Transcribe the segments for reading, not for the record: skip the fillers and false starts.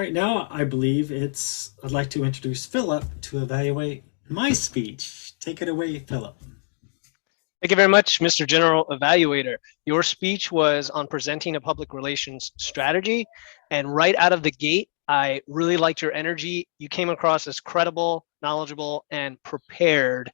All right, now I believe I'd like to introduce Philip to evaluate my speech. Take it away, Philip. Thank you very much, Mr. General Evaluator. Your speech was on presenting a public relations strategy. And right out of the gate, I really liked your energy. You came across as credible, knowledgeable, and prepared.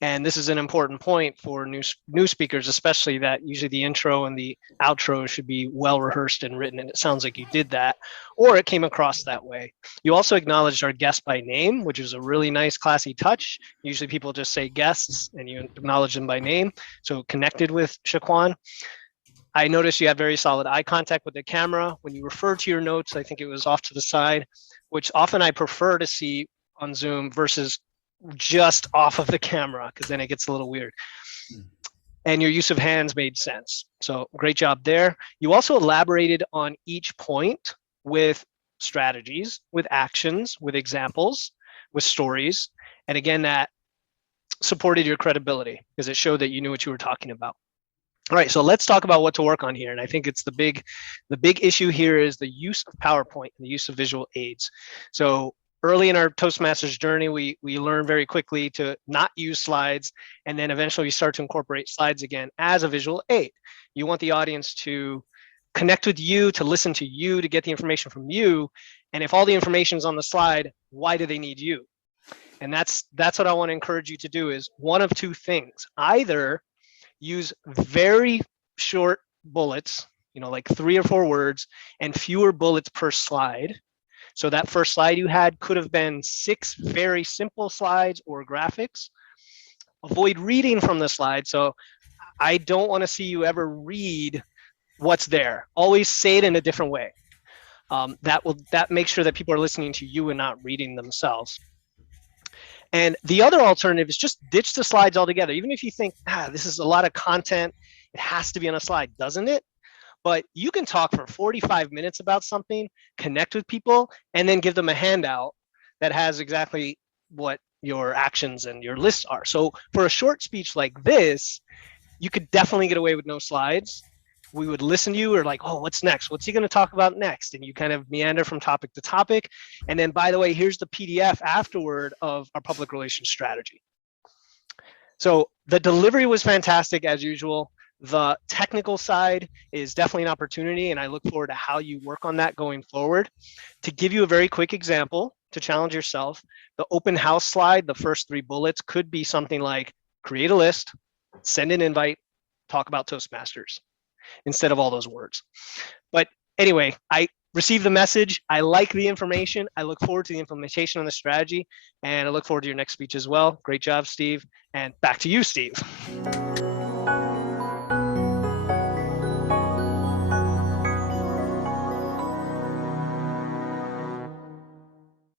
And this is an important point for new speakers, especially that usually the intro and the outro should be well rehearsed and written. And it sounds like you did that, or it came across that way. You also acknowledged our guest by name, which is a really nice, classy touch. Usually people just say guests and you acknowledge them by name. So connected with Shaquan. I noticed you had very solid eye contact with the camera. When you refer to your notes, I think it was off to the side, which often I prefer to see on Zoom versus just off of the camera, because then it gets a little weird. And your use of hands made sense. So great job there. You also elaborated on each point with strategies, with actions, with examples, with stories. And again, that supported your credibility because it showed that you knew what you were talking about. All right, so let's talk about what to work on here. And I think it's the big issue here is the use of PowerPoint and the use of visual aids. So early in our Toastmasters journey, we learn very quickly to not use slides, and then eventually we start to incorporate slides again as a visual aid. You want the audience to connect with you, to listen to you, to get the information from you. And if all the information is on the slide, why do they need you? And that's what I want to encourage you to do is one of two things. Either use very short bullets, like 3 or 4 words and fewer bullets per slide. So that first slide you had could have been 6 very simple slides or graphics. Avoid reading from the slide. So I don't want to see you ever read what's there. Always say it in a different way. That makes sure that people are listening to you and not reading themselves. And the other alternative is just ditch the slides altogether. Even if you think, this is a lot of content, it has to be on a slide, doesn't it? But you can talk for 45 minutes about something, connect with people, and then give them a handout that has exactly what your actions and your lists are. So for a short speech like this, you could definitely get away with no slides. We would listen to you or like, oh, what's next? What's he going to talk about next? And you kind of meander from topic to topic. And then, by the way, here's the PDF afterward of our public relations strategy. So the delivery was fantastic as usual. The technical side is definitely an opportunity, and I look forward to how you work on that going forward. To give you a very quick example, to challenge yourself, the open house slide, the first 3 bullets could be something like create a list, send an invite, talk about Toastmasters, instead of all those words. But anyway, I received the message. I like the information. I look forward to the implementation of the strategy, and I look forward to your next speech as well. Great job, Steve. And back to you, Steve.